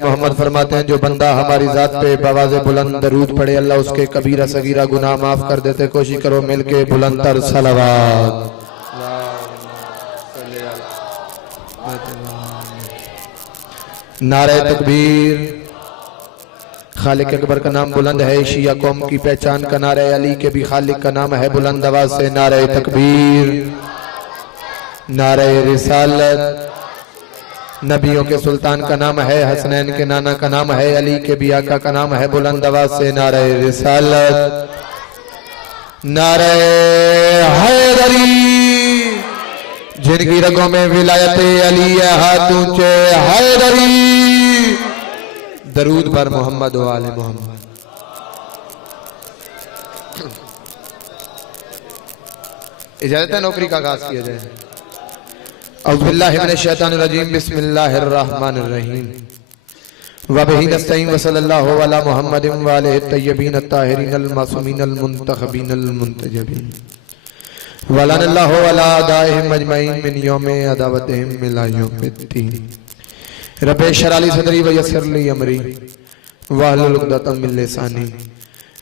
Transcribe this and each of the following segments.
मोहम्मद फरमाते हैं जो बंदा हमारी जात पे बवाज़े बुलंद दरूद पढ़े अल्लाह उसके कबीरा सगीरा गुनाह माफ कर देते। कोशिश करो मिलके बुलंद तर सलावत। नारे तकबीर। खालिक अकबर का नाम बुलंद है, शिया कौम की पहचान का नारा अली के भी खालिक का नाम है बुलंद आवाज से नारे तकबीर। नारे रिसालत। नबियों के सुल्तान का नाम है, हसनैन के नाना का नाम है, अली के भी आका का नाम है बुलंद आवाज से नारे रिसालत। नारे हैदरी। जिनकी रगों में विलायत अली है हाथ ऊंचे हैदरी। दरूद पर मोहम्मद वाले मोहम्मद। इजाजत है नौकरी का आगाज किया जाए। औज़ुबिल्लाहि मिनश्शैतानिर्रजीम बिस्मिल्लाहिर्रहमानिर्रहीम व बिही नस्तईन व सल्लल्लाहु अला मुहम्मदिन व आलिहि तय्यबीन अत्ताहिरीन अल मासूमीन अल मुंतखबीन अल मुंतजबीन व लनल्लाहु अला अदाइहिम अजमईन मिन यौमि अदावतिहिम इला यौमिद्दीन। रब्बि इश्रह ली सदरी व यस्सिर ली अमरी वहलुल उक़दतम मिन लिसानी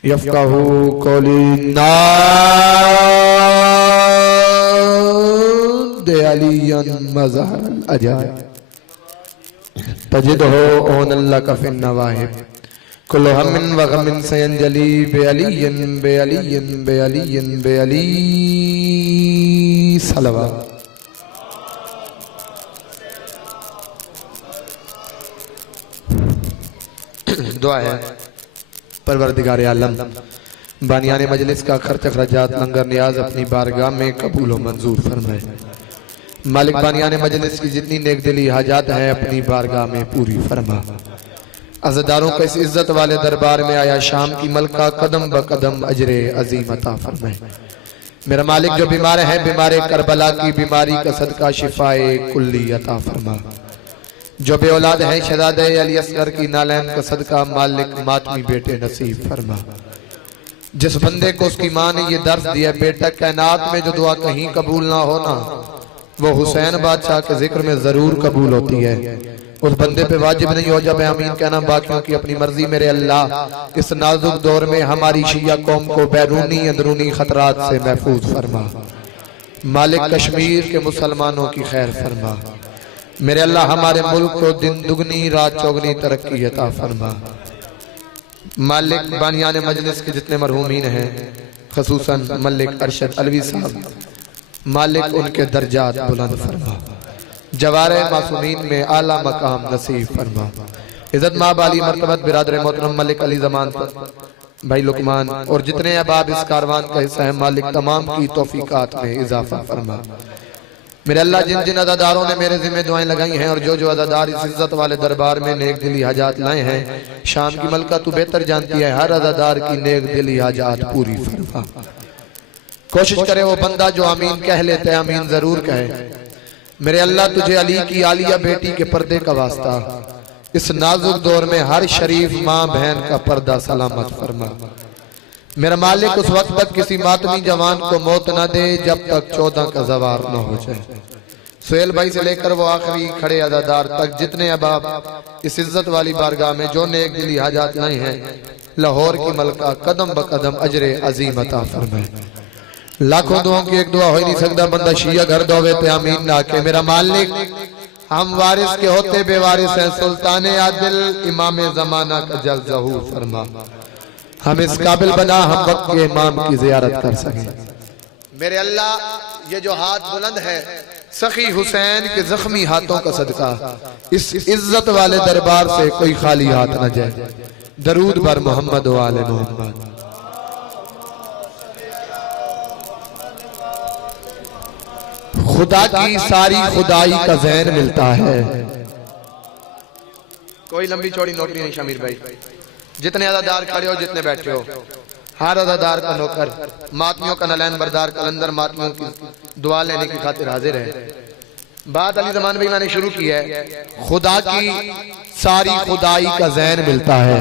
यफ़क़हू क़ौली। अलियन मज़हर अजायब तजिदहु ओनल्ला का फिन नवाहिब कुल्लु हम्मिन व गम्मिन सयंजली बेअलियन बेअलियन बेअलियन बेअली सलवा। दुआ है परवरदिगार आलम बानियाने मजलिस का खर्च अखराजात लंगर नियाज अपनी बारगाह में कबूल व मंजूर फरमाए। मालिक बानियाने मजलिस की जितनी नेक दिली हाजात हैं अपनी बारगाह में पूरी फरमा। अज़दारों को इस इज्जत वाले दरबार में आया शाम की मलका कदम ब कदम अजरे अजीम अता फरमाए। मेरा मालिक जो बीमार है बीमार करबला की बीमारी का सदका शिफाए कुल्ली अता फरमा। जो बे औलाद है शहजादे अली असगर की नालैन का सदका मालिक मातमी बेटे नसीब फरमा। जिस बंदे को उसकी माँ ने ये दर्द दिया बेटा कायनात में जो दुआ कहीं कबूल ना होना वो हुसैन बादशाह के जिक्र में जरूर कबूल होती है। उस बंदे पे वाजिब नहीं हो जब आमीन कहना बाकियों की अपनी मर्जी। मेरे अल्लाह इस नाजुक दौर में हमारी शिया कौम को बैरूनी अंदरूनी खतरात से महफूज फरमा। मालिक कश्मीर के मुसलमानों की खैर फरमा। मेरे अल्लाह हमारे मुल्क को दिन दुगनी रात चौगनी तरक्की अता फरमा। मालिक बानियाने मजलिस के जितने मरहूमीन हैं खसूसन मलिक अरशद अलवी साहब मालिक उनके दर्जात बुलंद फरमा। जवारे मासूमीन में आला मकाम नसीब फरमा। इज्जत माब अली मर्तबत बिरादर मोहतरम मलिक अली जमान भाई लुकमान और जितने अहबाब इस कारवान का हिस्सा है मालिक तमाम की तौफीकात में इजाफा फरमा। मेरे अल्लाह जिन जिन अदादारों ने मेरे जिम्मे दुआएं लगाई हैं और जो जो अदादार इस इज्जत वाले दरबार में नेक दिली हाजात लाए हैं शाम की मलका तू बेहतर जानती है। हर अदादार की नेक दिली हाजात पूरी फरमा। कोशिश करे वो बंदा जो आमीन कह लेते हैं आमीन जरूर कहे। मेरे अल्लाह तुझे अली की आलिया बेटी के पर्दे का वास्ता इस नाजुक दौर में हर शरीफ माँ बहन का पर्दा सलामत फरमा। मेरा मालिक उस वक्त तक किसी मातमी जवान को मौत न दे जब तक 14 का जवार न हो जाए। सुहेल भाई से लेकर वो आखिरी खड़े अदादार तक जितने अहबाब इस इज्जत वाली बारगाह में जो नेक दिली हाजात लाए हैं लाहौर की मलका कदम ब कदम अजरे अजीम अता फरमाए। लाखों दुआओं की एक दुआ हो ही नहीं सकता बंदा शिया घर दोवे पे आमीन ना के। मेरा मालिक हम वारिस के होते बेवारिस हैं सुल्तान आदिल इमाम जमाना का जल ज़हूर फरमा। हम इस काबिल बना हम वक्त के इमाम की जियारत कर सके। मेरे अल्लाह ये जो हाथ बुलंद है सखी हुसैन के जख्मी हाथों का सदका इस इज्जत वाले दरबार से कोई खाली हाथ न जाए। दरूद पर मोहम्मद वाले मोहम्मद। खुदा की सारी खुदाई का ज़हन मिलता है। कोई लंबी चौड़ी नौकरी नहीं शमीर भाई। जितने अदादार खड़े हो जितने बैठे हो हर अदादार का नौकर मातमियों का नलैन बरदार कलंदर मातमियों की दुआ लेने की खातिर हाजिर है। बात अली जमान भाई मैंने शुरू की है। खुदा की सारी खुदाई का ज़हन मिलता है।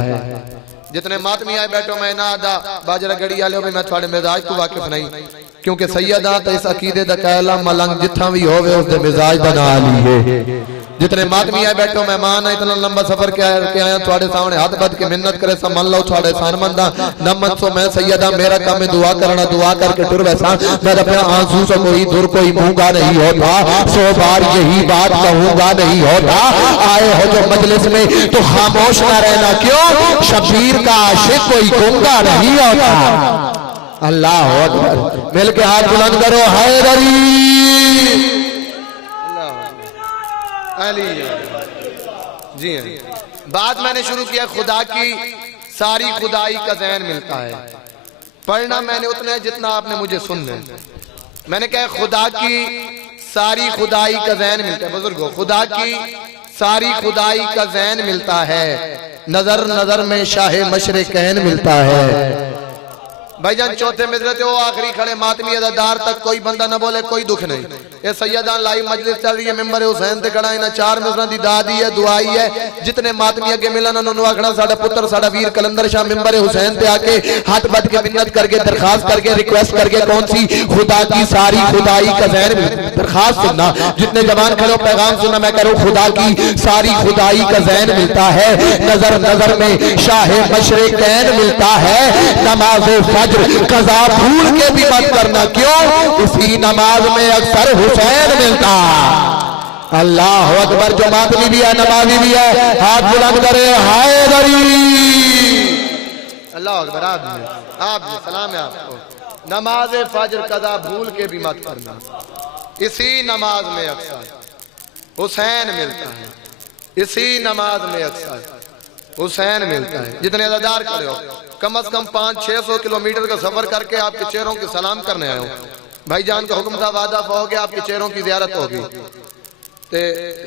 जितने मातमी आए बैठो मैं ना आदा बाजरा गड़ी आले मैं थोड़े मिजाज को वाकिफ नहीं क्योंकि सैयदा तो इस अकीदे दा कहला मलंग जिथा भी होवे उसदे मिजाज बना लिए। जितने मातमी आए बैठो मेहमान है, इतना लंबा सफर के आया थोड़े सामने हाथ बद के मिन्नत करे सब मान लो थोड़े सानमंदा नमन सो मैं सैयदा मेरा काम है दुआ करना, दुआ करके टुर वैसा मैं अपने आंसू से कोई दूर कोई मूंगा नहीं होता, 100 बार यही बात कहूंगा नहीं होता। आए हो जो मजलिस में तो खामोश ना रहना, क्यों शबीर का आशिक कोई गूंगा नहीं होता। अल्लाह अकबर, मिल के हाथ बुलंद करो हैदरी जी हाँ। बात मैंने शुरू किया खुदा की सारी खुदाई का ज़हन मिलता है। पढ़ना मैंने उतना है जितना आपने मुझे सुनना है। मैंने कहा खुदा की सारी खुदाई का ज़हन मिलता है। बुजुर्गों, खुदा की सारी खुदाई का ज़हन मिलता है, नजर नजर में शाहे मशरिकैन मिलता है। भाईजान चौथे मिसरे थे वो आखिरी खड़े मातमी अदादार तक कोई बंदा ना बोले कोई दुख नहीं। ये सैयदान लाइव मजलिस चल रही है, मेंबर हुसैन ते खड़ा इना 4 मिसरा दी दादी है दुआई है। जितने मातमी अगे मिलन उन्होंने आखना साडा पुत्र साडा वीर कलंदर शाह मेंबर हुसैन ते आके हाथ बद के मिन्नत करके दरखास्त करके रिक्वेस्ट करके कौन सी खुदा की सारी खुदाई का ज़हन दरखास्त सुनना। जितने जवान खड़े पैगाम सुनना, मैं कह रहा हूं खुदा की सारी खुदाई का ज़हन मिलता है, नजर नजर में शाहे मशरिकैन मिलता है। नमाज फज्र कज़ा भूल के भी मत करना, क्यों इसी नमाज में अक्सर हुसैन मिलता। अल्लाह अकबर, जो मातमी भी है नमाजी भी है, हाथ बुलंद करे हैदरी। अल्लाह अकबर, आप सलाम है आपको। नमाज फज्र कज़ा भूल के भी मत करना, इसी नमाज में अक्सर हुसैन मिलता है, इसी नमाज में अक्सर हुसैन मिलता है। जितने अदादार करे हो कम से कम 500-600 किलोमीटर का सफर करके आपके चेहरों के सलाम करने आए हो। भाईजान का हुक्म था वादा हो गया आपके चेहरों की ज़ियारत होगी। ते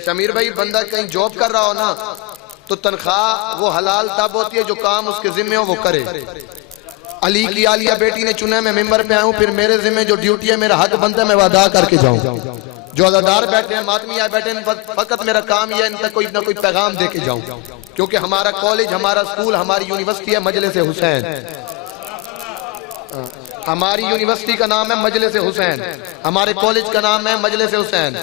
शमीर भाई बंदा कहीं जॉब कर रहा हो ना तो तनख्वाह वो हलाल तब होती है जो काम उसके जिम्मे हो वो करे। अली की आलिया बेटी ने चुना, मैं मेंबर पे आया हूँ, फिर मेरे जिम्मे जो ड्यूटी है मेरा हक बनता है मैं अदा करके जाऊँ। जो अदादार बैठे हैं मातमी आए बैठे हैं, फकत मेरा काम यह है इन तक कोई ना कोई पैगाम दे के जाऊं, क्योंकि हमारा कॉलेज हमारा स्कूल हमारी यूनिवर्सिटी है मजलिस हुसैन। हमारी यूनिवर्सिटी का नाम है मजलिस हुसैन, हमारे कॉलेज का नाम है मजलिस हुसैन।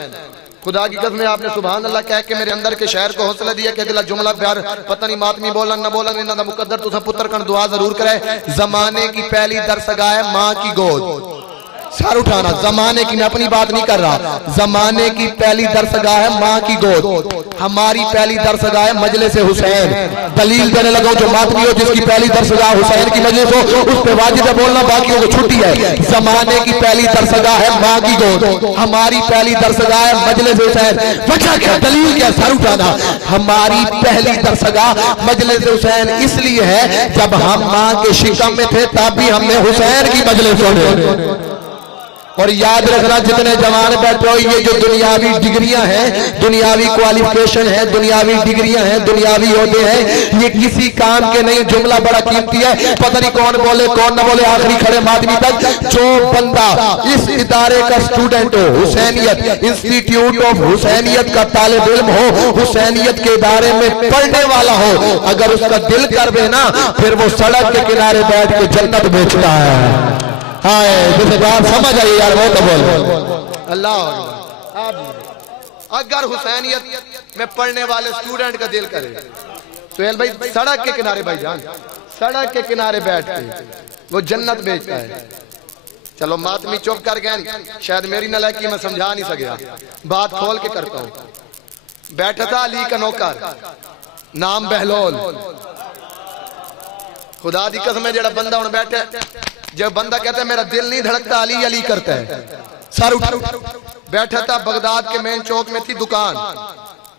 खुदा की कसम आपने सुभान अल्लाह कह के मेरे अंदर के शहर को हौसला दिया कि अगला जुमला प्यार पता नहीं मातमी बोलन ना बोलन इन्हों का मुकद्दर तुसा पुत्र कण दुआ जरूर करे। जमाने की पहली दरसगाह है माँ की गोद। सर उठाना, जमाने की, मैं अपनी बात नहीं कर रहा, जमाने की पहली दरसगाह है माँ की गोद। हमारी पहली दरसगाह है मजलिस हुसैन। दलील देने लगा जो मातमी हो जिसकी पहली दरसगाह हुसैन की मजलिस हो उस पे वाजिब है बोलना, बाकियों को छुट्टी है। जमाने की पहली दरसगाह है माँ की गोद, हमारी पहली दरसगाह है मजलिस हुसैन। वजह क्या, दलील क्या? सर उठाना, हमारी पहली दरसगाह मजलिस हुसैन इसलिए है जब हम माँ के शिकम में थे तब भी हमने हुसैन की मजलिस सुनी। और याद रखना जितने जवान बैठे हो, ये जो दुनियावी डिग्रियां हैं, दुनियावी क्वालिफिकेशन है, दुनियावी डिग्रियां हैं, दुनियावी होते हैं, ये किसी काम के नहीं। जुमला बड़ा कीमती है, पता नहीं कौन बोले कौन ना बोले, आखिरी खड़े मातमी तक। जो बंदा इस इदारे का स्टूडेंट हो, हुसैनियत इंस्टीट्यूट ऑफ हुसैनियत का तालिब इल्म हो, हुसैनियत के इदारे में पढ़ने वाला हो, अगर उसका दिल कर दे ना फिर वो सड़क के किनारे बैठ के जन्नत बेचता है। हाँ, जैसे बात समझ आई यार, वो तो बोल। अल्लाह अगर हुसैनियत में पढ़ने वाले स्टूडेंट का दिल करे तो यार भाई सड़क के किनारे, भाई जान सड़क के किनारे बैठ के वो जन्नत बेचता है। चलो मातमी चुप कर गए, शायद मेरी नलायकी मैं समझा नहीं सका, बात खोल के करता हूँ। बैठा था अली का नौकर, नाम बहलोल। खुदा दी कसम है जेड़ा बंदा हुण बैठे, जब बंदा कहता है मेरा दिल नहीं धड़कता अली अली करता है, सर उठा। बैठा था बगदाद के मेन चौक में थी दुकान।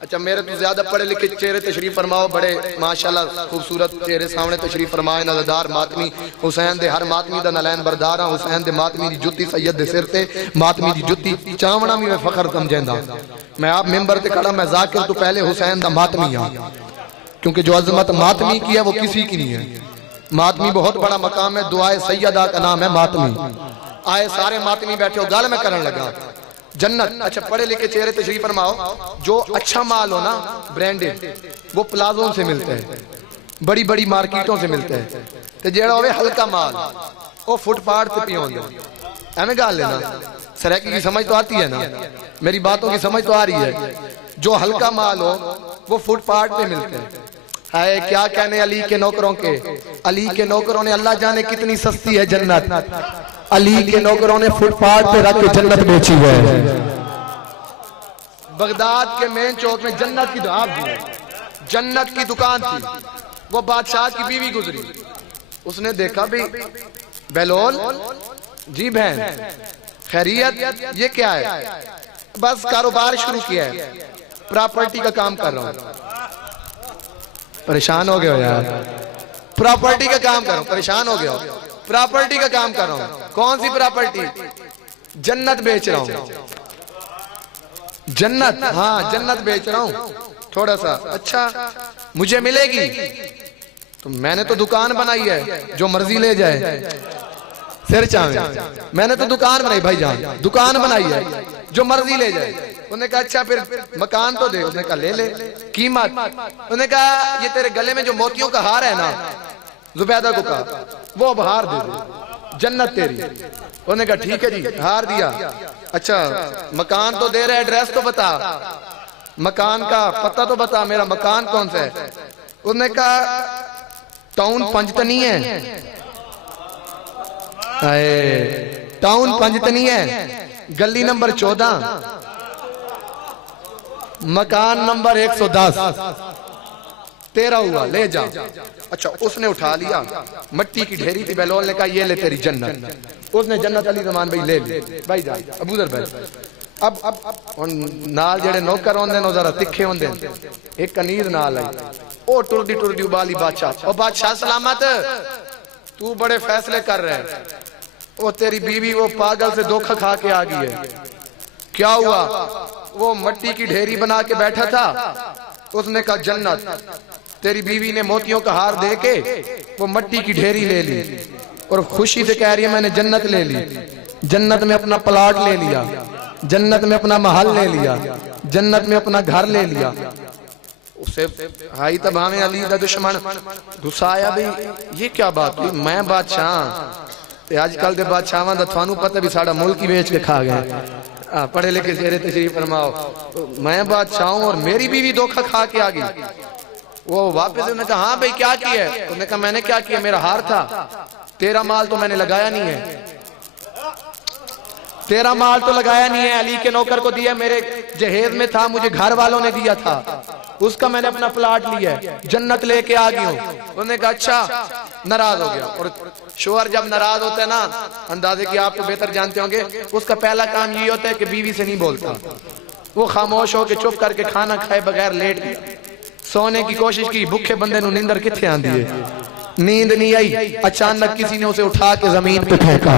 अच्छा, मेरे तो ज्यादा पढ़े लिखे चेहरे तशरीफ फरमाओ, बड़े माशाल्लाह खूबसूरत चेहरे सामने तशरीफ फरमाए। नजरदार मातमी हुसैन दे, हर मातमी दा नलैन बरदार हां। हुसैन दे मातमी दी जुत्ती सैयद दे सिर ते, मातमी दी जुत्ती चावना भी मैं फखर समझेंदा। मैं आप मेंबर ते खड़ा, मैं जाकिर तो पहले हुसैन दा मातमी हां, क्योंकि जो अजमत मातमी की है वो किसी की नहीं है। मातमी बहुत बड़ा मकाम है, दुआए सैयदा का नाम है मातमी। आए सारे मातमी बैठे हो, गाल में करने लगा जन्नत। अच्छा, पढ़े लिखे चेहरे तशरीफ फरमाओ। जो अच्छा माल हो ना ब्रांडेड, वो प्लाजों से मिलते हैं, बड़ी बड़ी मार्केटों से मिलते हैं। तो जेड़ा होवे हल्का माल वो फुटपाथ पे पियोंदे। एवं गाल लेना, सराकी की समझ तो आती है ना, मेरी बातों की समझ तो आ रही है। जो हल्का माल हो वो फुटपाथ पे मिलते हैं। है क्या कहने अली के नौकरों के, अली के नौकरों ने अल्लाह जाने कितनी सस्ती है जन्नत, अली के नौकरों ने फुटपाथ पे रख के जन्नत बेची है। बगदाद के मेन चौक में जन्नत की दुकान थी, जन्नत की दुकान थी। वो बादशाह की बीवी गुजरी, उसने देखा भी बेलोल जी बहन खैरियत, ये क्या है? बस कारोबार शुरू किया है, प्रॉपर्टी का काम कर रहा हूं। परेशान हो गए हो यार, प्रॉपर्टी का काम कर रहा हूं, परेशान हो गया हो, प्रॉपर्टी का काम कर रहा हूं। कौन सी प्रॉपर्टी? जन्नत बेच रहा हूं। जन्नत? हाँ जन्नत बेच रहा हूं। थोड़ा सा अच्छा मुझे मिलेगी? तो मैंने तो दुकान बनाई है, जो मर्जी ले जाए। सिर चावे, मैंने तो दुकान बनाई भाईजान, दुकान बनाई है, जो मर्जी ले जाए। उन्होंने कहा अच्छा फिर मकान तो दे। उसने कहा ले ले, कीमत? उन्होंने कहा ये तेरे गले में जो मोतियों का हार है ना, जुबैदा को कहा वो अब हार दे दे, जन्नत तेरी। उन्होंने कहा ठीक है जी, हार दिया। अच्छा मकान तो दे रहे, एड्रेस तो बता, मकान का पता तो बता, मेरा मकान कौन सा है? उन्होंने कहा टाउन पंजतनी है। टाउन पंजतनी है, गली नंबर 14, मकान नंबर 110, तेरा हुआ, ले जा। अच्छा उसने उठा लिया, मट्टी की ढेरी थी, बेलोल ने कहा ये ले तेरी जन्नत। उसने जन्नत अली ज़मान भाई ले ली। भाई जान अबूजर भाई अब नाल जेड़े नौकर होंदे ने जरा तिखे होंदे, एक कनीज नाल आई, ओ टुरदी टुरदी उबाली बादशाह। ओ बादशाह सलामत, तू बड़े फैसले कर रहे हैं। वो तेरी बीवी वो पागल से धोखा खा के आ गई है। क्या हुआ? वो मट्टी की ढेरी बना के बैठा था, उसने कहा जन्नत। तेरी बीवी ने मोतियों का हार दे के वो मट्टी की ढेरी ले ली और खुशी से कह रही है मैंने जन्नत ले ली। जन्नत में अपना प्लाट ले लिया, जन्नत में अपना महल ले लिया, जन्नत में अपना घर ले लिया। उसे हाई तब हमें अली का दुश्मन गुस्सा आया, भाई ये क्या बात हुई? मैं बादशाह, आजकल के बादशाह का थानू पता भी साड़ा मुल्क ही बेच के खा गए। पढ़े लिखे चेहरे तशरीफ फरमाओ। मैं बादशाह हूं और मेरी बीवी धोखा खा के आ गई। वो वापस उन्होंने कहा हाँ भाई क्या किया है? उन्होंने कहा मैंने क्या किया, मेरा हार था, तेरा माल तो मैंने लगाया नहीं है, तेरा माल तो लगाया नहीं है, अली के नौकर को दिया, मेरे जहेज में था, मुझे घर वालों ने दिया था, उसका मैंने अपना प्लाट लिया है, जन्नत लेके आ गई हूँ। उन्होंने कहा अच्छा, नाराज हो गया। और शोहर जब नाराज होता है ना, अंदाजे की आप तो बेहतर जानते होंगे, उसका पहला काम ये होता है कि बीवी से नहीं बोलता। वो खामोश होकर चुप करके खाना खाए बगैर लेट गया, सोने की कोशिश की, भूखे बंदे नु नींदर किथे आंदी है, नींद नहीं आई। अचानक किसी ने उसे उठा के जमीन पे फेंका।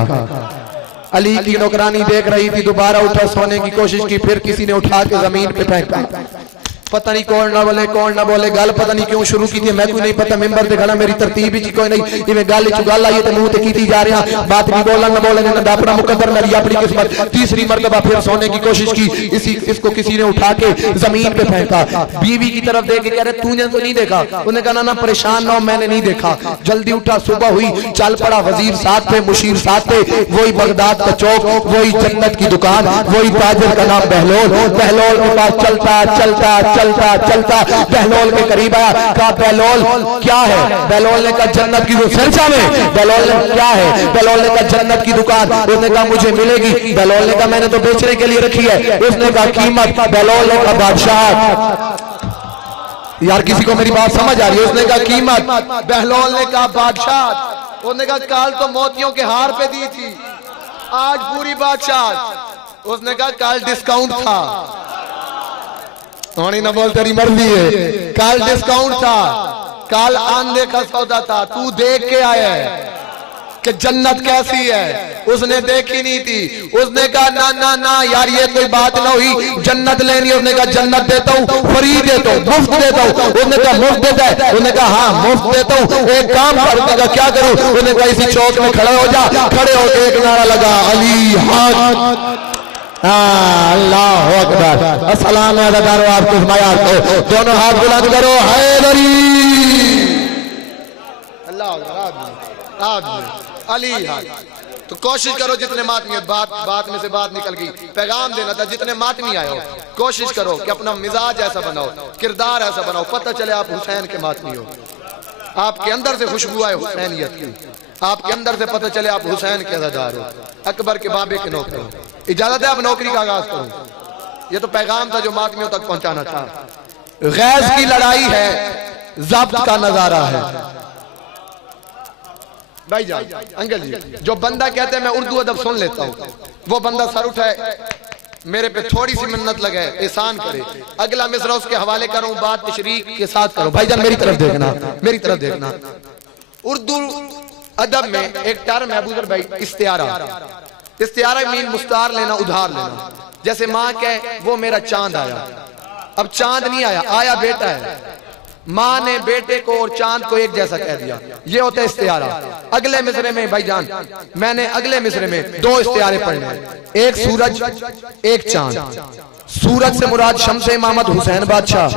अली की नौकरानी देख रही थी, दोबारा उठा, सोने की कोशिश की, फिर किसी ने उठा के जमीन पे फेंका। पता नहीं कौन ना बोले कौन ना बोले, गल पता नहीं क्यों शुरू की थी, मैं कोई नहीं पता, मेंबर ते खड़ा, मेरी तरतीब ही कोई नहीं, इवें गल च गल आई ते मुंह ते कीती जा रहा, बात नहीं बोलन ना बोले, ना अपना मुकद्दर मेरी अपनी किस्मत। तीसरी मर्तबा फिर सोने की कोशिश की, इसको किसी ने उठा के जमीन पे फेंका। बीवी की तरफ देख के कह रहे तूने तो नहीं देखा? उन्होंने कहा ना परेशान ना हो, मैंने नहीं देखा। जल्दी उठा, सुबह हुई, चल पड़ा, वजीर साथ थे, मुशीर साथ थे, वही बगदाद का चौक, वही जन्नत की दुकान, वही ताजिर का नाम बहलोल। बहलोल के पास चलता चलता चलता चलता बहलोल के करीब आया, कहा बहलोल क्या है? बहलोल ने कहा जन्नत की दुकान। में बहलोल ने क्या है? बहलोल ने कहा जन्नत की दुकान। उसने कहा मुझे मिलेगी। बहलोल ने कहा मैंने तो बेचने के लिए रखी है। उसने कहा कीमत? बहलोल ने कहा बादशाह। यार किसी को मेरी बात समझ आ रही है? उसने कहा कीमत। बहलोल ने कहा बादशाह। उसने कहा कल तो मोतियों के हार पे दी थी, आज पूरी बादशाह। उसने कहा कल डिस्काउंट था। थोड़ी ना बोल, तेरी मर्जी है, कल डिस्काउंट था, कल अनदेखा सौदा था, तू देख के आया है कि जन्नत कैसी है, उसने देखी नहीं थी। उसने कहा ना ना ना यार ये कोई बात ना हुई, जन्नत लेनी। उसने कहा जन्नत देता हूँ, फ्री देता हूँ, मुफ्त देता हूँ। उसने कहा मुफ्त देता है? उसने कहा हाँ मुफ्त देता हूँ, एक काम कर। उसने कहा क्या करूँ? उसने कहा इसी चौक में खड़े हो जा। खड़े होकर एक नारा लगा, अली हक, अल्लाह अकबर, अस्सलाम वालेकुम। आपको मायार को दोनों हाथ बुलंद करो, हैदरी, अल्लाह अली हक। तो कोशिश करो जितने मातमी, बात में से बात निकल गई, पैगाम देना था, जितने मातमी आए हो कोशिश करो कि अपना मिजाज ऐसा बनाओ, किरदार ऐसा बनाओ, पता चले आप हुसैन के मातमी हो, आपके अंदर से खुशबू आए हुसैनियत की, आपके अंदर से पता चले आप हुसैन के अज़ादार हो, अकबर के बाबे के नौकर हो। इजाजत है आप नौकरी का आगाज करो। ये तो पैगाम था जो मातमियों तक पहुंचाना था। गैस की लड़ाई है, ज़ब्त का नजारा है। भाईजान अंकल जी, जो बंदा कहते हैं मैं उर्दू अदब सुन लेता हूँ, वो बंदा सर उठाए, मेरे पे थोड़ी सी मिन्नत लगे, एहसान करे, अगला मिसरा उसके हवाले करूं, बात तशरीक के साथ करो। भाईजान मेरी तरफ देखना, मेरी तरफ देखना। उर्दू अदब में एक टर्म है बुजुर्ग भाई, इस्तियारा। इस्तियारा मीन मुस्तार लेना, उधार लेना। जैसे माँ कहे वो मेरा चांद आया, अब चांद नहीं आया, आया बेटा है, माँ ने बेटे को और चांद को एक जैसा कह दिया, ये होता है इस्तियारा। अगले मिसरे में भाईजान मैंने अगले मिसरे में दो इस्तियारे पढ़ने हैं, एक सूरज एक चांद। सूरज से मुराद शम्स इमामत हुसैन बादशाह।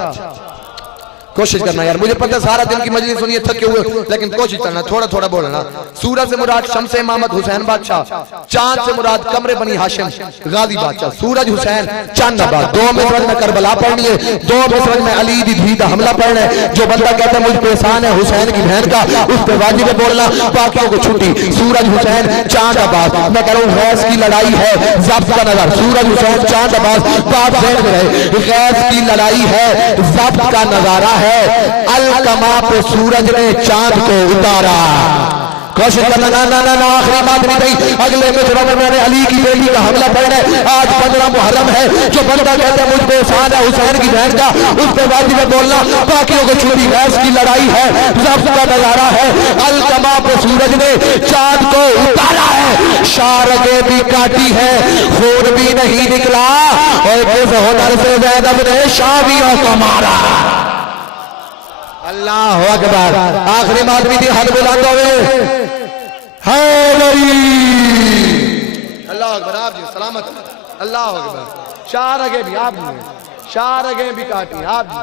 कोशिश करना यार, मुझे पता है सारा दिन की मजलिस सुनिए थके हुए, लेकिन कोशिश करना, थोड़ा थोड़ा बोलना। सूरज से मुराद शम्स इमामत हुसैन बादशाह, चांद से मुराद कमरे बनी हाशिम गाजी बादशाह। सूरज हुसैन चांद नबाद, दो मिसरज में करबला पढ़नी है, दो मिसरज में अली दी धी दा हमला पढ़ना है। जो बंदा कहता है मुझ पे एहसान है हुसैन की बहन का, उस पे वाजिब है बोलना, बाकियों को छुट्टी। सूरज हुसैन चांद नबाद, मैं कह रहा हूँ गैस की लड़ाई है, ज़ब्त का नजर। सूरज हुसैन चांद नबाद, बात ज़हन में रहे, गैस की लड़ाई है, ज़ब्त का नजारा है। अलकमा पे सूरज ने चांद को उतारा। कोशिश करना, ना ना ना ना, आखिरी बात नहीं रही। अगले मिसरा में मैंने अली की बेटी का हमला पढ़ना है। आज 15 मुहर्रम है, जो बंदा कहता है मुझ पे एहसान है हुसैन की बहन का, उस पे वाजिब है बोलना, बाकियों को छुट्टी। गैस की लड़ाई है, ज़ब्त का नजारा है, अलकमा पे सूरज ने चांद को उतारा है। शारगे भी काटी है, खून भी नहीं निकला, और किस हुनर से ज़ैनब ने शामियों को मारा। अल्लाह अकबर। आखिरी बात भी थी, हाथ बुलंद हुए, अल्लाह अकबर। आप जी सलामत, अल्लाह अकबर। शारगे भी आप जी, शारगे भी काटी आप जी,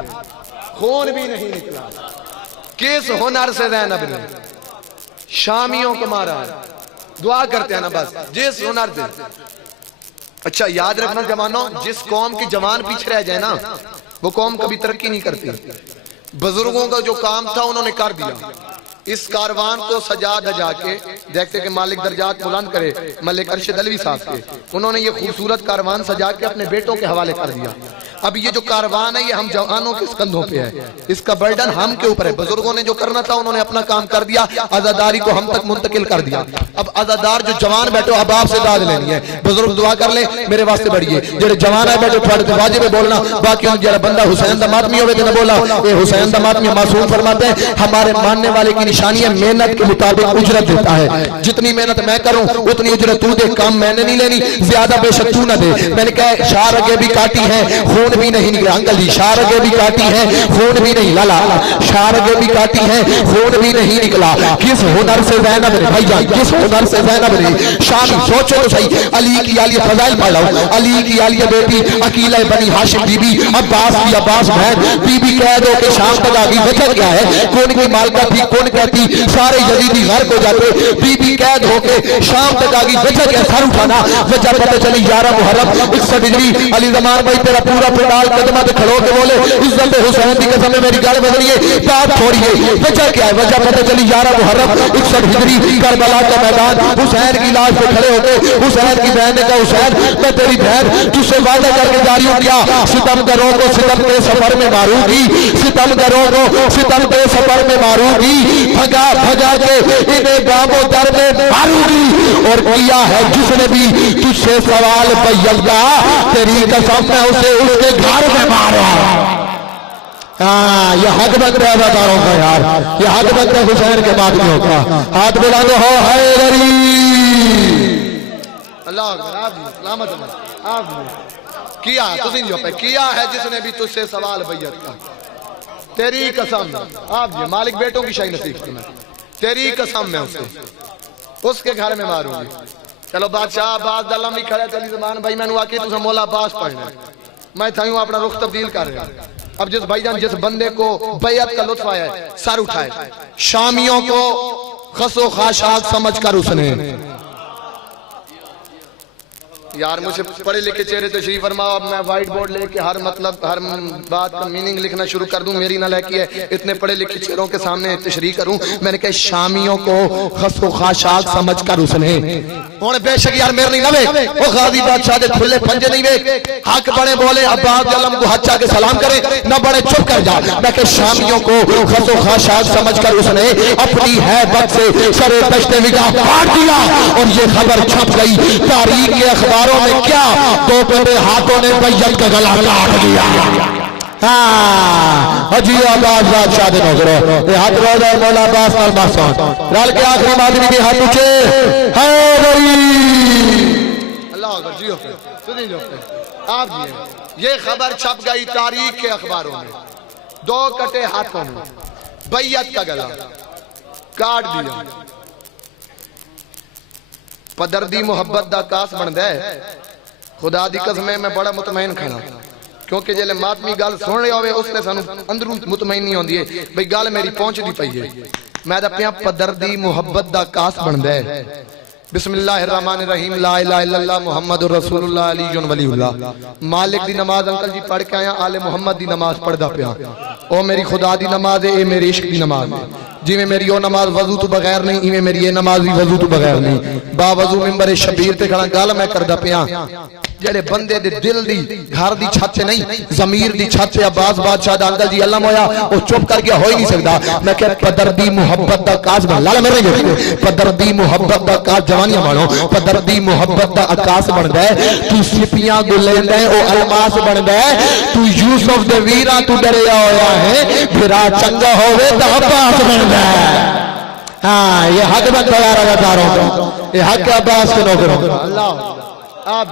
खून भी नहीं निकला, किस हुनर से ज़ैनब ने शामियों को मारा है। दुआ करते हैं ना बस, जिस हुनर से। अच्छा याद रखना जवानों, जिस कौम की जवान पीछे रह जाए ना, वो कौम कभी तरक्की नहीं करती। बुजुर्गों का जो काम था उन्होंने कर दिया। इस कारवान को सजा धजा के, देखते कि मालिक दर्जात बुलंद करे मलिक अरशद अलवी साहब के, उन्होंने ये खूबसूरत कारवान सजा के अपने बेटों के हवाले कर दिया। अब ये जो कारवान है ये हम जवानों के कंधों पे है, इसका बर्डन हम के ऊपर है। बुजुर्गों ने जो करना था उन्होंने अपना काम कर दिया, आजादारी को हम तक मुंतकिल कर दिया। अब आजादार जो जवान बैठो, अब आपसे दाद लेनी है। बुजुर्ग दुआ कर ले मेरे वास्ते बढ़िए, जेडे जवान है बैठो थोड़े वाजिब है बोलना, बाकी जरा बंदा हुसैन दा मातमी होवे ते बोला ये हुसैन दा मातमी। मासूम फरमाते हैं हमारे मानने वाले की निशानी है मेहनत के मुताबिक उजरत देता है। जितनी मेहनत मैं करूं उतनी उजरत तू दे, काम मैंने नहीं लेनी, ज्यादा बेशक तू ना दे। मैंने कहा शारगे भी काटी है, खून भी नहीं निकला। अंकल जी शारगे भी काटी है, खून भी नहीं, लाला शारगे भी काटी है, खून भी नहीं निकला। किस हुनर से ज़ैनब ने, भैया किस हुनर से ज़ैनब ने शामी, सोचो तो सही, अली की आलिया फजाइल पढ़ लो, अली की आलिया बेटी अकीला बनी हाशिम बीबी, अब्बास की अब्बास बहन बीबी कह दो कि शाम तक आ गई। वजह क्या है, कौन की मालका थी, कौन कहती, सारे यजीदी घर को जाते, बीबी कैद होके शाम तक आ गई। वजह क्या, सर उठाना, वजह पता चली 11 मुहर्रम 61 हिजरी। अली ज़मान भाई तेरा पूरा पंडाल कदमा पे खड़ो के बोले इज्जत हुसैन की कसम है मेरी गाल बदलिए, बात छोड़िए। वजह क्या है, वजह पता चली 11 मुहर्रम 61 हिजरी, करबला का मैदान, हुसैन की लाश पे खड़े होते हुसैन की बहन ने कहा हुसैन मैं तेरी बहन तुझसे वादा करके जा रही हूँ, क्या सितमगरों को सितम के सफर में मारूंगी, सितमगरों को सितम के सफर में मारूंगी, भगा भगा के इन्हें गांवों दर में मारूंगी। और किया है जिसने भी तुझसे सवाल पैयल्ला, तेरी कसम मैं उसे उसके घर में मारा। हाँ ये हक बंद है अदाकारों का यार, ये हक बंद है हुसैन के मातमियों का। हाथ बुला दो हो हैदरी। अल्लाह सलामत किया किया है जिसने भी तुझसे सवाल बैयत का, तेरी कसम आप ये मालिक बेटों की शाही नसीब तुम्हें, तेरी कसम मैं उसके घर में मारूंगी। चलो बादशाह अब्बास दल्ला भी खड़े तेरी ज़बान भाई मैंने वाकई तुझे मौला अब्बास पढ़ना, मैं था अपना रुख तब्दील कर रहा। अब जिस भाईजान जिस बंदे को बैयत का लुत्फ आया है सर उठाए, शामियों को खसो खाशाक समझ कर उसने यार मुझे पढ़े लिखे चेहरे तशरीफ फरमाओ। अब मैं व्हाइट बोर्ड लेके हर मतलब हर बात का मीनिंग लिखना शुरू कर दूं, मेरी नालायकी है इतने पढ़े लिखे चेहरों के सामने तशरीह करूं। मैंने कहा शामियों को खसो खाशाक समझकर उसने हुण बेशक यार मेरे नहीं नवे ओ गाजी बादशाह दे खुले पंजे नहीं वे हक बड़े बोले अब्बास आलम को हच्चा के सलाम करे ना बड़े चुप कर जा। मैं कहा शामियों को खसो खाशाक समझकर उसने अपनी हैबत से सरे दश्ते निगाह फाड़ दिया और ये खबर छप गई तारीख के अखबारों में। क्या दो बड़े हाथों ने बैयत का गला काट दिया। हजी अब्बास बादशाह दे नौकरो ये हाथ रोजा मौला अब्बास अल मासूम राल के आखिरी मादरी भी हाथ ऊंचे है गई। अल्लाह अकबर जियो सुनिए जो आप जी ये खबर छप गई तारीख के अखबारों में। दो कटे हाथों में बैयत का गला काट दिया। पदरदी मुहब्बत दा कास बनदा है। खुदा दी कसम मैं बड़ा मुतमईन खड़ा क्योंकि जेले मातमी गल सुन रहे होवे उसने सानू अंदरों मुतमईन नहीं होंदी है भाई गल मेरी पहुंचदी पई है। मैं अपने पदरदी मुहब्बत दा कास बनदा है। बिस्मिल्लाहिर्रहमानिर्रहीम ला इलाहा इल्लल्लाह मुहम्मदुर रसूलुल्लाह अलीयुन वलीउल्लाह। मालिक दी नमाज अंकल जी पढ़ के आया आले मुहम्मद दी नमाज पढ़दा पिया। ओ मेरी खुदा दी नमाज है, ए मेरे इश्क दी नमाज है। जिवें मेरी ओ नमाज वजू तो बगैर नहीं इवें मेरी ये नमाज भी वजू तो बगैर नहीं। बावजू मिंबर शबीर ते खड़ा गल मैं करदा पिया जेड़े बंदे दे दिल दी घर दी छत से नहीं जमीर दी छत से अब्बास बादशाह दा अंकल जी अल्लाह मोया वो चुप कर गया हो ही नहीं सकता। मैं कह पदरदी मुहब्बत दा आकाश बन लाला मेरे नहीं पदरदी मुहब्बत दा आकाश जवानियां बनो पदरदी मुहब्बत दा आकाश बनदा है। तू सिपियां गुलेंदा है ओ अलमास बनदा है। तू यूसुफ दे वीरा तू डरिया होया है फिरा चंगा होवे ता अब्बास बनदा है। हां ये हक बन गया रगादारों को ये हक अब्बास के नौकरों का। अल्लाह आप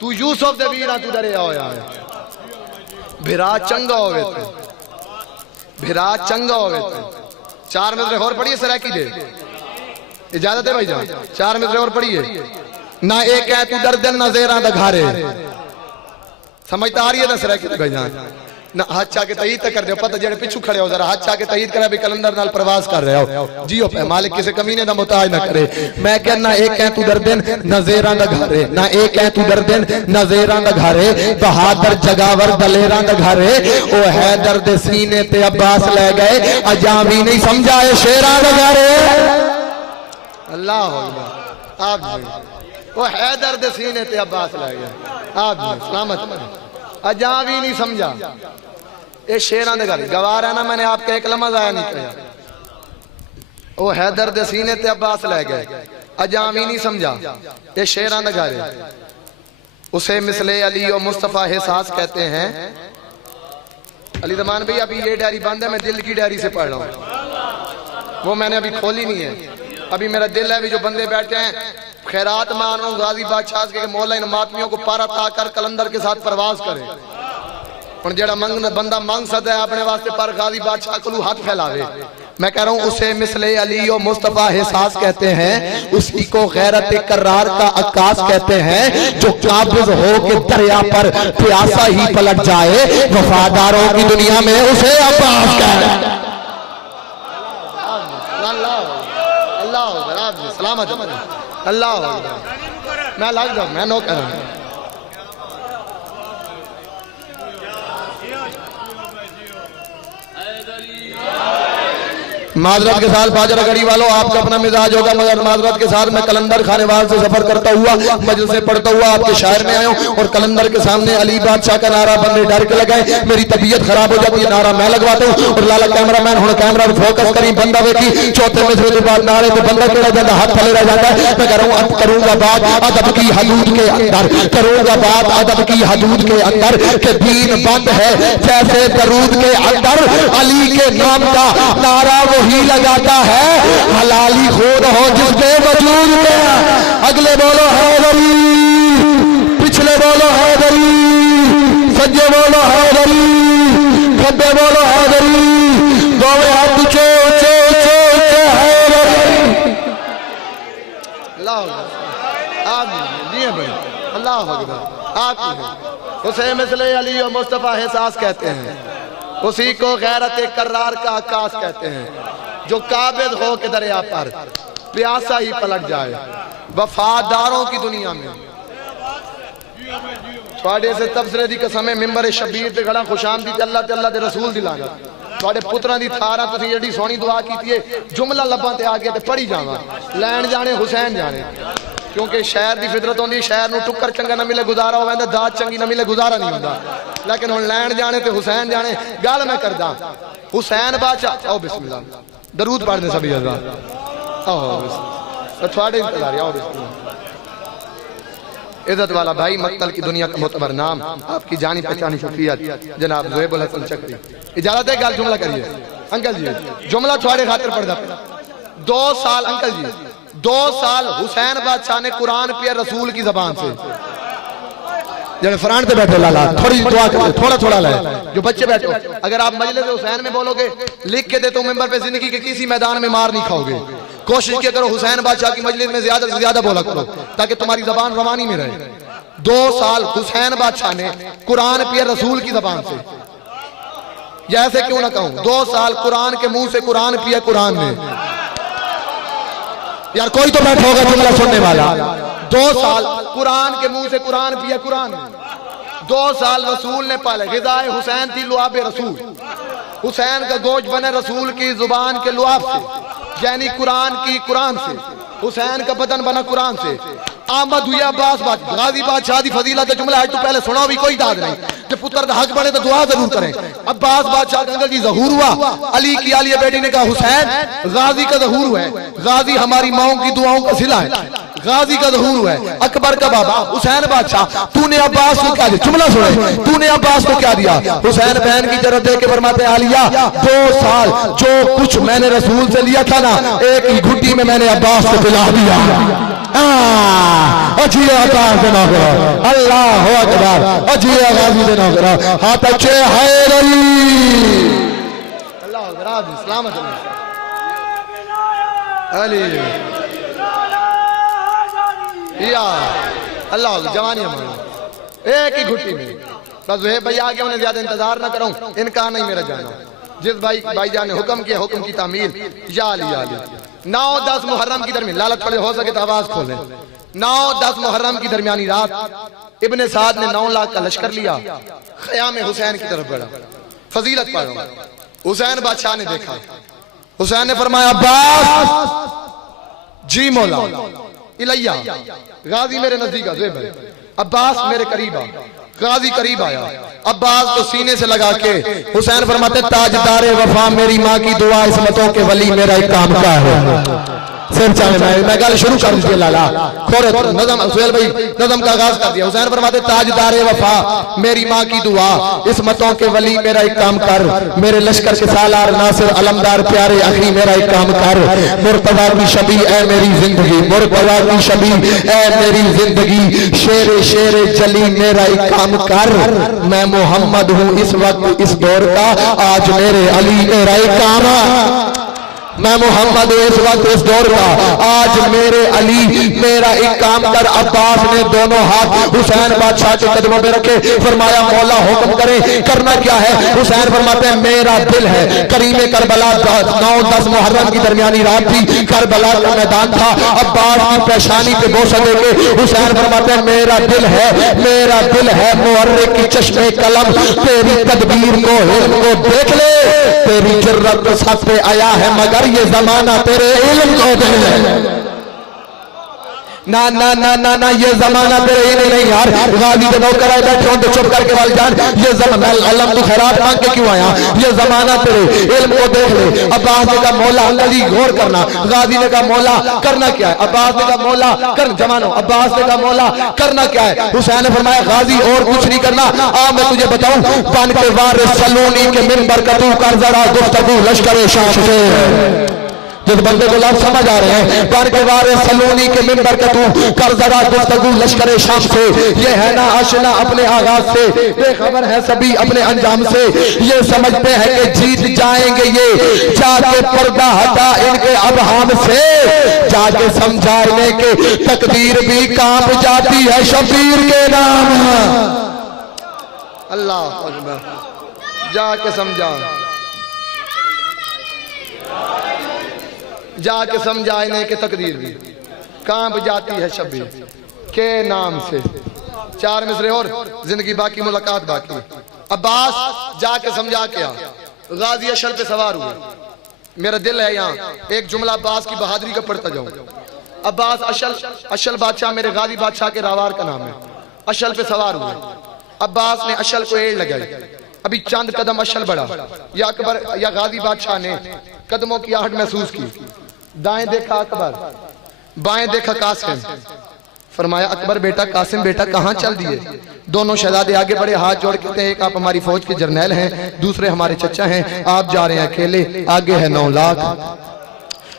तू यूसुफ दे वीरा तू डरिया होया है भिरा चंगा होवे ते भिरा चंगा होवे ते। चार मिसरे और पढ़िए सराकी दे इजाजत है भाई जान। चार मिसरे और पढ़िए ना एक है तू दर्दन ना ज़ेरा दा घारे समझता आ रही है ना सराकी भाई जान ना हाथ चाके तईद कर दो पता जेड़े पिछू खड़े हो जरा हाथ चाके तईद करे भी कलंदर नाल प्रवास कर रहे हो जियो पे मालिक किसी कमीने दा मुताज ना करे। मैं कहना एक है तू दर्दन नज़ेरा दा घारे ना एक है तू दर्दन नज़ेरा दा घारे बहादुर जगावर दलेरा दा घारे ओ हैदर दे सीने ते अब्बास ले गए अजामी नहीं समझा ए शेरा दा घारे। अल्लाह अकबर आप ओ हैदर दे सीने ते अब्बास ले गए आप सलामत अजावी नहीं समझा ये शेरां दे घर गवार है ना। मैंने आपका एक लम्हा आया नहीं किया वो हैदर दे सीने ते अब्बास ले गए अजावी नहीं समझा ये शेरां दे घर। उसे मिसले अली और मुस्तफा एहसास कहते हैं। अली दमान भाई अभी ये डायरी बंद है मैं दिल की डायरी से पढ़ रहा हूँ वो मैंने अभी खोली नहीं है। अभी मेरा दिल है भी जो बंदे बैठे हैं खैरात मानो गाजी बादशाह के मौला इन मातमियों को पारा ताकर कलंदर के साथ प्रवास करे और जेड़ा मंग बंदा मांग सकता है अपने वास्ते पर गाजी बादशाह को हाथ फैलावे। मैं कह रहा हूँ उसे मिसले अली और मुस्तफा एहसास कहते हैं। उसी को गैरत करार का आकाश कहते हैं जो काबिज हो के दरिया पर प्यासा ही पलट जाए वफादारों की दुनिया में उसे अब्बास कहते हैं। सलामत अल्लाह मैं लग जाऊं मैं नो कर माजरत के साथ बाजरा गड़ी वालों आपका अपना मिजाज होगा मगर माजरत के साथ मैं कलंदर खानेवाल से सफर करता हुआ मजलिस से पढ़ता हुआ आपके शायर में आया हूँ और कलंदर के सामने अली बादशाह का नारा बंदे डर के लगाए मेरी तबीयत खराब हो जाती है नारा मैं लगवाता हूँ और लाला कैमरामैन हूँ कैमरा फोकस करी बंदा देखी चौथे मिसरे के बाद नारे तो बंदा केड़ा जाता हाथ थले रह जाता है। मैं कह रहा हूँ करूंगा बात अदब की हदूद के अंदर करूंगा बात अदब की हदूद के अंदर के दीन बंद है जैसे दरूद के अंदर अली के नाम का नारा वही लगाता है हलाली खुद हो जिसके वजूद में अगले बोलो हैदरी पिछले बोलो हैदरी सज्जे बोलो हैदरी खब्बे बोलो हैदरी दोवे हाथ ऊंचे ऊंचे ऊंचे ऊंचे हैदरी। अल्लाह आमीन जी भाई अल्लाह अकबर आप उसे मिसले अली और मुस्तफा एहसास कहते हैं। उसी को गैरत करार का आकाश कहते हैं जो काबिज हो के दरिया पर प्यासा ही पलट जाए वफादारों की दुनिया में थोड़े से तबसरे दी कसम मिंबर शबीर ते खड़ा खुशामदी ते अल्लाह दे रसूल दी लानत थोड़े पुत्रां दी थारा तुसीं एडी सोहनी दुआ कीती है जुमला लब्बां ते आ गया ते पढ़ी जावां लैन जाने हुसैन जाने क्योंकि शहर की फितरत होंदी शहर नूं टुक्कर चंगा ना मिले गुजारा होवे दात चंगी ना मिले गुजारा नहीं होंदा लेकिन हुण लैन जाने ते हुसैन जाने गल मैं करदा हुसैन बादशाह आओ बिस्मिल्लाह दरूद पढ़ने सभी हज़रात आओ बिस्मिल्लाह थोड़े इंतजार आओ बिस्मिल्लाह इज्जत वाला भाई मक्तल की दुनिया का मोतबर नाम आपकी जानी पहचानी शख्सियत जनाब ज़ुहैबुल हसन चक्री इजाजत है गल जुमला करिए अंकल जी जुमला थोड़े खातिर पढ़दा 2 साल अंकल जी 2 साल हुसैन बादशाह ने कुरान पिया रसूल की जबान से जब फरान पे बैठे लाला थोड़ी दुआ कर थोड़ा थोड़ा लाए जो बच्चे बैठे अगर आप मजलिस हुसैन में बोलोगे लिख के दे तो मेंबर पे जिंदगी के किसी मैदान में मार नहीं खाओगे कोशिश किया करो हुसैन बादशाह की मजलिस में ज्यादा से ज्यादा बोला करो ताकि तुम्हारी जबान रवानी में रहे 2 साल हुसैन बादशाह ने कुरान पिया रसूल की जबान से या ऐसे क्यों ना कहूं 2 साल कुरान के मुंह से कुरान पिया कुरान ने यार कोई तो बैठा होगा जुमला सुनने वाला 2 साल कुरान के मुंह से कुरान पिया कुरान 2 साल रसूल ने पाले ग़िज़ाए हुसैन थी लुआब रसूल हुसैन का गोश्त बने रसूल की जुबान के लुआब से यानी कुरान की कुरान से हुसैन का बदन बना कुरान से आमद हुई अब्बास गाजी बादशाह दी फजीलत जुमला है तो पहले सुना भी कोई दाद नहीं जब पुत्र का हक बढ़े तो दुआ जरूर करें अब्बास बादशाह का अंकल जी ज़हूर हुआ अली की आलिया बेटी ने कहा हुसैन गाजी का ज़हूर हुआ है गाजी हमारी माओ की दुआओं का सिला है गाजी का ज़हूर हुआ है अकबर का बाबा हुसैन बादशाह तूने अब्बास को क्या दिया जुमला सुने तूने अब्बास को क्या दिया हुसैन बहन की तरफ देख के फरमाते आलिया 2 साल जो कुछ मैंने रसूल से लिया था ना एक ही घुट्टी में मैंने अब्बास को दिला दिया अजी अब्बास देना करो अल्लाह अकबर अजी गाजी देना करो हाथ अच्छे हैदरी अल्लाह अकबर सलामत अली या अल्लाह जवानी एक ही घुट्टी में बस वह भाई आगे उन्हें ज्यादा इंतजार ना करूं इनका नहीं मेरा जाना जिस भाईजान ने हुक्म किया हुक्म की तामील या अली 9-10 मुहर्रम की दरमियान लालच पड़े हो सके तो आवाज खोले 9-10 मुहर्रम की दरमियानी रात इब्ने साद ने 9 लाख का लश्कर लिया ख़याम हुसैन की तरफ बढ़ा फजीलत पढ़ो हुसैन बादशाह ने देखा हुसैन ने फरमाया अब्बास जी मौला इलैया गाजी मेरे नजदीक आ अब्बास मेरे करीब आ गाजी करीब आया अब्बास को सीने से लगा के हुसैन फरमाते ताजदारे वफा मेरी माँ की दुआ इसमतों के वली मेरा एक काम का है सिर चाहे मैं गल शुरू कर दी लाला खोरे नज़म सुहेल भाई नज़म का आगाज कर दिया हुसैन फरमाते ताजदारे वफा मेरी माँ की दुआ इसमतों के वली मेरा एक काम कर मेरे लश्कर के सालार नासिर अलमदार प्यारे अखी मेरा एक काम कर मुर्तज़ा की शबी ए मेरी जिंदगी मुर्तज़ा की शबी ए मेरी जिंदगी शेरे शेरे जली मेरा एक काम कर मैं मोहम्मद हूँ इस वक्त इस दौर का आज मेरे अली मेरा एक काम मैं मोहम्मद इस वक्त इस दौर का आज मेरे अली मेरा एक काम कर अब्बास ने दोनों हाथ हुसैन बादशाह के कदमों में रखे फरमाया मौला हुक्म करे करना क्या है हुसैन फरमाते हैं मेरा दिल है करीमे करबला 9-10 मुहर्रम की दरमियानी रात थी करबला का मैदान था अब्बास की पेशानी पे बोसा देके हुसैन फरमाते हैं मेरा दिल है मुहर्रिक की चश्मे कलम तेरी तदबीर को इल्म को देख ले तेरी जुर्रत सच पे आया है मगर ये जमाना तेरे इल्म को दे ना ना ना ना ना ये जमाना तेरे ही नहीं यार गाजी के नौकर आए बैठे हो तो चुप करके वाल जान ये जमाना अल्लाह तो खैरात मांग के क्यों आया ये जमाना तेरे इल्म को देख ले अब्बास ने कहा मौला अली गौर करना गाजी ने कहा मौला करना क्या है अब्बास ने कहा मौला कर जमानो अब्बास ने कहा मौला करना क्या है हुसैन ने फरमाया गाजी और कुछ नहीं करना आ मैं तुझे बताऊं बन के वारिस सलूनी के मिंबर का तू कर जरा गुफ्तगू लश्कर शाम से जिस बंदे को आप समझ आ रहे हैं बन के वारिस सलूनी के मिंबर का तू कर जरा गुफ्तगू लश्कर शाम से ये है ना आशना अपने आगाज से बेखबर है सभी अपने अंजाम से ये समझते हैं कि जीत जाएंगे ये जाके पर्दा हटा इनके अबहाम से जाके समझाने के तकदीर भी कांप जाती है शबीर के नाम अल्लाह अकबर जाके समझा जाके समझाने के तकदीर भी कांप जाती है शबीर के नाम से 4 मिसरे और जिंदगी बाकी, मुलाकात बाकी। अब्बास जाके समझा के आ, गाजी अशल पे सवार हुए। मेरा दिल है यहाँ एक जुमला अब्बास की बहादुरी का पढ़ता जाऊं। अब्बास अशल बादशाह मेरे गाजी बादशाह के रावार का नाम है। अशल पे सवार हुए। अब्बास ने अशल को एड़ लगाई। अभी चंद कदम अशल बढ़ा, या अकबर या गाजी बादशाह ने कदमों की आहट महसूस की। दाएं देखा अकबर, बाएं देखा कासिम। फरमाया अकबर बेटा, कासिम बेटा कहाँ चल दिए? दोनों शहजादे आगे बढ़े, हाथ जोड़ के कहते हैं एक आप हमारी फौज के जर्नैल हैं, दूसरे हमारे चचा हैं, आप जा रहे हैं अकेले, आगे है 9 लाख।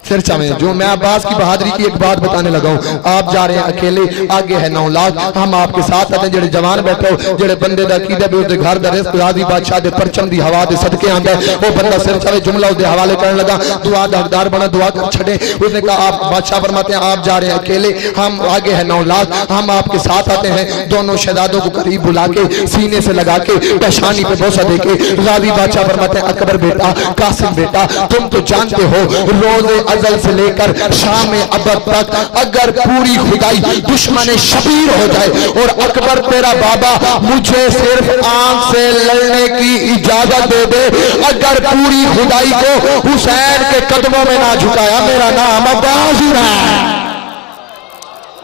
फिर चाहे जो मैं अब्बास की बहादुरी की एक बात बताने लगा हूं, आप जा रहे हैं अकेले, आगे है 9 लाख, हम आपके साथ आते। जेड़े जवान बैठे हो, जेड़े बंदे दा कीदा भी उहदे घर दा रिज़्क़ गाज़ी बादशाह दे परचम दी हवा दे सदके आंदा है, वो बंदा सिर चाहे जुमला उसदे हवाले करने लगा, दुआ दा हकदार बना, दुआ कर छड़े। उसने कहा आप बादशाह फरमाते हैं आप जा रहे हैं अकेले, हम आगे है 9 लाख, हम आपके साथ आते हैं। दोनों शहजादों को करीब बुला के सीने से लगा के पेशानी पे बोसा देके गाज़ी बादशाह फरमाते हैं अकबर बेटा, कासिम बेटा, तुम तो जानते हो रोज़े अज़ल से लेकर शाम अबद तक अगर पूरी खुदाई दुश्मन शबीर हो जाए और अकबर तेरा बाबा मुझे सिर्फ आंख से लड़ने की इजाजत दे दे, अगर पूरी खुदाई को हुसैन के कदमों में ना झुकाया, मेरा नाम अब्बास ही है।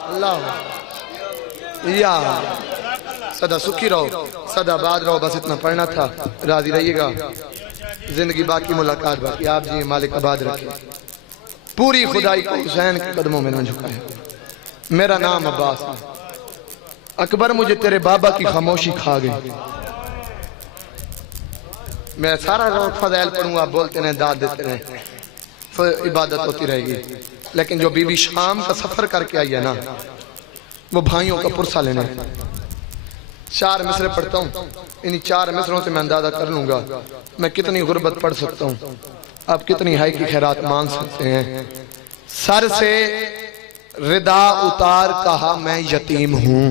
अल्लाह या सदा सुखी रहो, सदा आबाद रहो, बस इतना पढ़ना था। राजी रहिएगा, जिंदगी बाकी, मुलाकात बाकी। आप जी मालिक आबाद रखे, पूरी खुदाई को हुसैन के कदमों में न झुकाए। मेरा नाम अब्बास है। अकबर मुझे तेरे बाबा की खामोशी खा गई। मैं सारा रोज फज़ैल पढ़ूंगा, आप बोलते रहे, दाद देते रहे, फिर इबादत होती रहेगी। लेकिन जो बीबी शाम का सफर करके आई है ना, वो भाइयों का पुरसा लेने। 4 मिसरे पढ़ता हूँ, इन 4 मिसरों से मैं अंदाजा कर लूंगा मैं कितनी गुर्बत पढ़ सकता हूँ, आप कितनी हाई की खैरात मांग सकते हैं। सर से रिदा उतार कहा मैं यतीम हूं।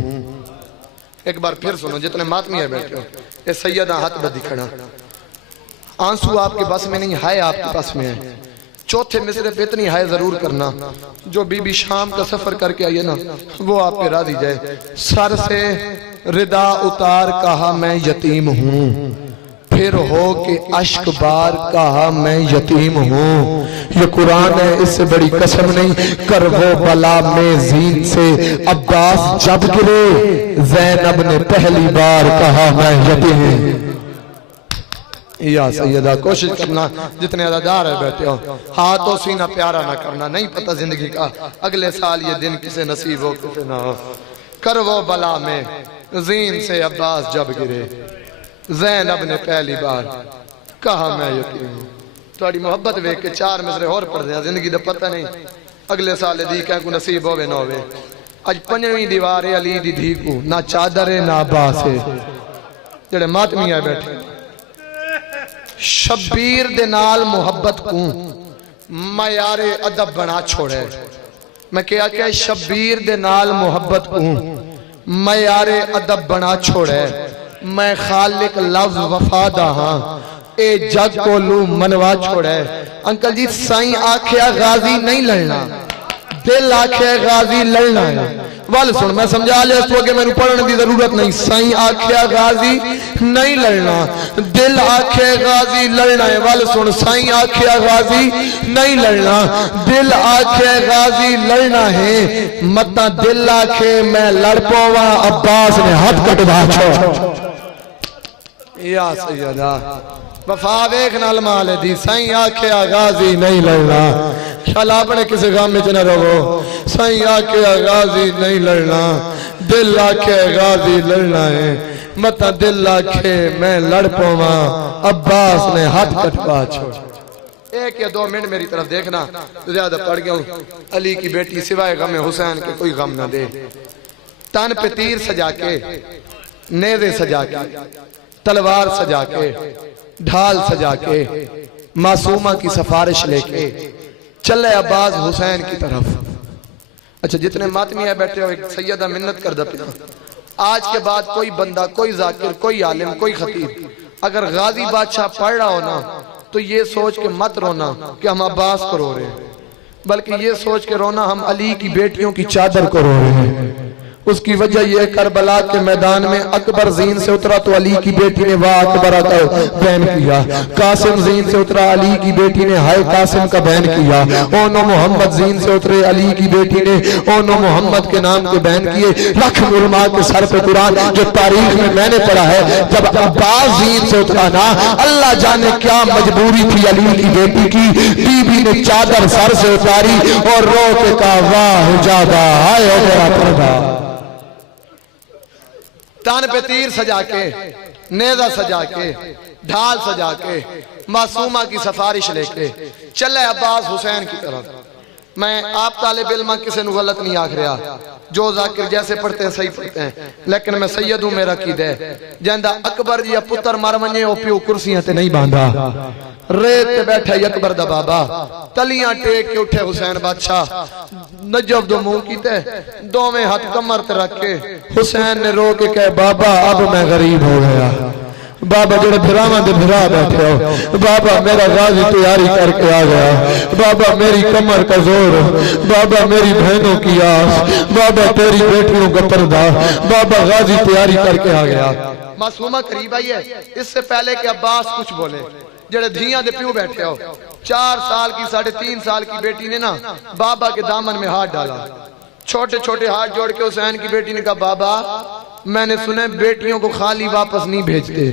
एक बार फिर सुनो, जितने मातमी है बैठे हो, ये सैयदा हाथ बदी खड़ा, आंसू आपके बस में नहीं, हाय आपके पास में है। चौथे मिसरे पे इतनी हाय जरूर करना, जो बीबी शाम का सफर करके आई है ना, वो आप पे राजी जाए। सर से रिदा उतार कहा मैं यतीम हूं, फिर हो के अश्क बार कहा मैं यतीम हूँ। ये कुरान है, इससे बड़ी कसम नहीं, कर वो बला में जीन से अब्बास जब गिरे, ज़ैनब ने पहली बार कहा मैं यतीम हूँ। या सैयदा कोशिश करना, जितने अदादार है बैठे हो, हाथों सीना प्यारा ना करना, नहीं पता जिंदगी का अगले साल ये दिन किसे नसीब हो किसे ना हो। कर वो बला में जीन से अब्बास जब गिरे, ज़ैनब ने पहली बार कहा मैं यतीम हूं। थोड़ी मोहब्बत वेख के 4 मिसरे और पढ़ दिया, जिंदगी का पता नहीं अगले साल दी क्या को नसीब होवे ना होवे। अज 5वीं दीवार है अली दी धी को, ना चादर है ना अब्बास है। जेड़े मातमी है बैठे, शब्बीर दे नाल मोहब्बत को मयारे अदब बना छोड़े। मैं क्या शब्बीर दे नाल मोहब्बत को मयारे अदब बना छोड़े। मैं खालिक लफ्ज वफादा हाँ, ए जग को लू मनवा छोड़े। अंकल जी साईं आख्या गाजी नहीं लड़ना, दिल आख्या गाजी लड़ना है। वाल सुन, मैं समझा लिया, इसको आगे मैंने पढ़ने की जरूरत नहीं। साईं आख्या गाजी नहीं लड़ना, दिल आखे गाजी लड़ना है। वाल सुन, साईं आख्या गाजी नहीं लड़ना, दिल आखे गाजी लड़ना है। मता दिल आखे मैं लड़ पवा, अब्बास ने हाथ कटवा छोड़। या सैयदा वफा वेख नाल माल दी, साईं आख्या गाजी नहीं लड़ना। ख्याल अपने किसी गम में न रहो। साईं आख्या गाजी नहीं लड़ना, दिल आखे गाजी लड़ना है। मता दिल आखे मैं लड़ पवा, अब्बास ने हाथ कटवा छोड़। 1 या 2 मिनट मेरी तरफ देखना, ज्यादा पड़ गया हूं। अली की बेटी सिवाय गम हुसैन के कोई गम ना दे। तन पे तीर सजा के, नेज़े सजा के, तलवार सजा के, ढाल सजा के, मासूमा की सिफारिश लेके चले अब्बास हुसैन की तरफ। अच्छा, जितने मातमी है बैठे हो, एक सैयदा मिन्नत कर दे, आज के बाद कोई बंदा, कोई जाकिर, कोई आलिम, कोई खतीब अगर गाजी बादशाह पढ़ रहा हो ना, तो ये सोच के मत रोना कि हम अब्बास को रो रहे हैं, बल्कि ये सोच के रोना हम अली की बेटियों की चादर को रो रहे हैं। उसकी वजह यह करबला के मैदान में अकबर जीन से उतरा तो अली की बेटी ने वाह अकबर का बैन किया। कासिम जीन से उतरा, अली की बेटी ने हाय कासिम का बैन किया। ओनो मोहम्मद जीन से उतरे, अली की बेटी ने ओनो मोहम्मद के नाम के बैन किए। लख उलमा के सर पे कुरान जो तारीख में मैंने पढ़ा है, जब अब्बास जीन से उतरा ना, अल्लाह जाने क्या मजबूरी थी अली की बेटी की, बीबी ने चादर सर से उतारी और रो के कहा वाह जादा हाय मेरा पर्दा। तान पे तीर सजा के, नेजा सजा के, ढाल सजा के, मासूमा की सिफारिश लेके चले अब्बास हुसैन की तरफ। मैं आप तालिब इल्म किसी को गलत नहीं आख रहा, जो जाकिर जैसे पढ़ते हैं सही पढ़ते हैं, लेकिन मैं सैयद हूं, मेरा कीद है जंदा अकबर जी पुत्र मर वने ओ प्यो कुर्सियां ते नहीं बांधा, रेत ते बैठा अकबर दा बाबा, तलियां टेक के उठे हुसैन बादशाह, नजफ दो मुंह कीते, दोवें हाथ कमर ते रख के हुसैन ने रो के कहे बाबा अब मैं गरीब हो गया। बाबा जेड़े भिरावां दे भिरा बैठे हो, बाबा मेरा गाजी तैयारी करके आ गया, बाबा मेरी कमर का जोर, बाबा मेरी बहनों की आस, बाबा तेरी बेटियों का पर्दा, बाबा गाजी तैयारी करके आ गया। मासूमा करीब आई है, इससे पहले कि अब्बास कुछ बोले, जेड़े धियां दे प्यू बैठे हो, 4 साल की 3.5 साल की बेटी ने ना बाबा के दामन में हाथ डाला, छोटे छोटे हाथ जोड़ के हुसैन की बेटी ने कहा बाबा मैंने सुना बेटियों को खाली वापस नहीं भेजते,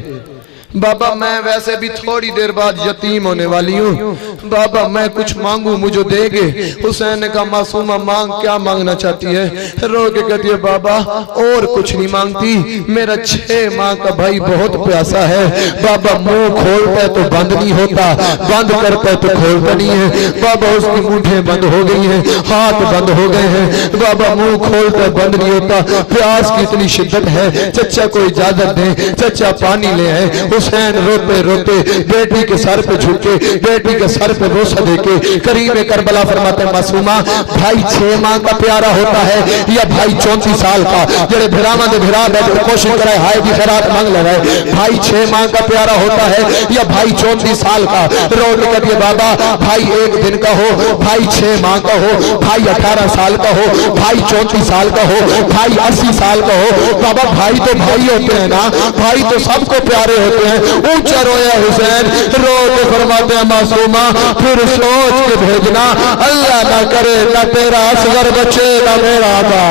बाबा मैं वैसे भी थोड़ी देर बाद यतीम होने वाली हूँ, बाबा मैं कुछ मांगू मुझे देंगे? हुसैन ने कहा मासूमा मांग, क्या मांगना चाहती है? रो के कहती है बाबा और कुछ नहीं मांगती, मेरा 6 माह का भाई बहुत प्यासा है, बाबा मुंह खोलता है तो बंद नहीं होता, बंद करता है तो खोलता नहीं है, बाबा उसकी मूठें बंद हो गई हैं, हाथ बंद हो गए हैं, बाबा मुंह खोलता है बंद नहीं होता, प्यास की इतनी शिद्दत है, चचा को इजाजत दे, चचा पानी ले आए। हुसैन रोते रोते बेटी के सर पे झुके, बेटी के सर पे बोसा देके करीब करबला फरमाते हैं मासूमा भाई 6 माह का प्यारा होता है या भाई 34 साल का? जेड़े भिरावां दे भिरा बैठ कोशिश करे हाय की खैरात मांग ले, भाई 6 माह का प्यारा होता है या भाई 34 साल का? रो के कहती है बाबा भाई 1 दिन का हो, भाई 6 माह का हो, भाई 18 साल का हो, भाई 34 साल का हो, भाई 80 साल का हो, बाबा भाई तो भाई होते हैं ना, भाई तो सबको प्यारे होते हैं। ऊंचा रोया हुसैन, रो के फरमाते हैं मासूमा फिर सोच के भेजना, अल्लाह ना करे ना तेरा असगर बच्चे ना मेरा आका,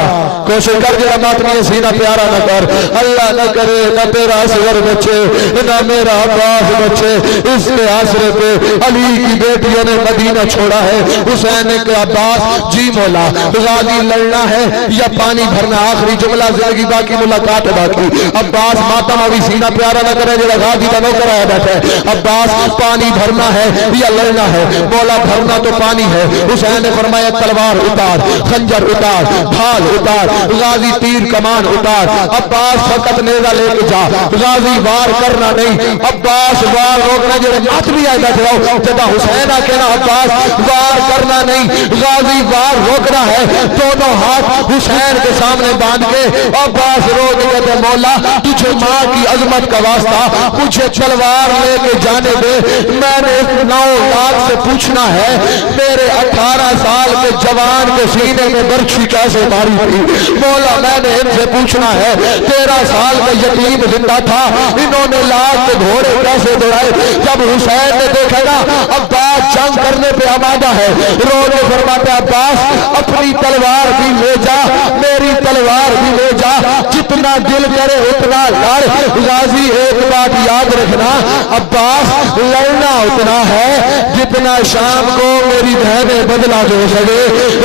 कोशिश कर जरा मातमी सीना प्यारा ना कर, अल्लाह ना करे ना तेरा असगर बच्चे ना मेरा अब्बास बच्चे। इसके आसरे पे अली की बेटियों ने मदीना छोड़ा है। हुसैन ने कहा अब्बास जी मौला गाजी लड़ना है या पानी भरना, आखिरी जुमला जिंदगी बाकी मुलाकात बाकी। अब्बास मातम अभी सीना प्यारा ना करे जरा गाजी का नौकर आया बैठा है, अब्बास पानी भरना है या लड़ना है? मौला भरना तो पानी है। हुसैन ने फरमाया तलवार उतार, खंजर उतार, ढाल उतार, गाजी तीर कमान उतार, अब्बास फकत नेजा लेके जा, गाजी वार करना नहीं, अब्बास वार रोकना जेड़े मत भी आए बैठे रहो, जब हुसैन आके ना अब्बास वार करना नहीं, गाजी वार रोकना है। दोनों हाथ हुसैन के सामने बांध के अब्बास रो के कहते मौला तुझे मां की अजमत का वास्ता मुझे तलवार लेके जाने दे, मैंने 9 लाख से पूछना है मेरे 18 साल के जवान के सीने में बर्छी कैसे मारी थी, मौला मैंने इनसे पूछना है 13 साल का यतीम जिंदा था, इन्होंने लाख के घोड़े कैसे दौड़ाए? जब हुसैन ने देखा ना अब्बास जंग करने पे आमादा है, रोने फरमाते अब्बास अपनी तलवार भी ले जा, मेरी तलवार भी ले जा, जितना दिल करे उतना लड़, गाजी एक बात याद रखना अब्बास लड़ना उतना है जितना शाम को मेरी बहनें बदला दे सके।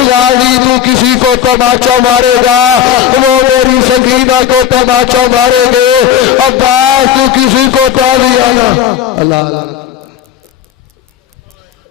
गाजी तू किसी को तमाचा मारेगा वो मेरी सकीना को तमाचा मारेंगे, अब्बास तू किसी को तालियां। अल्लाह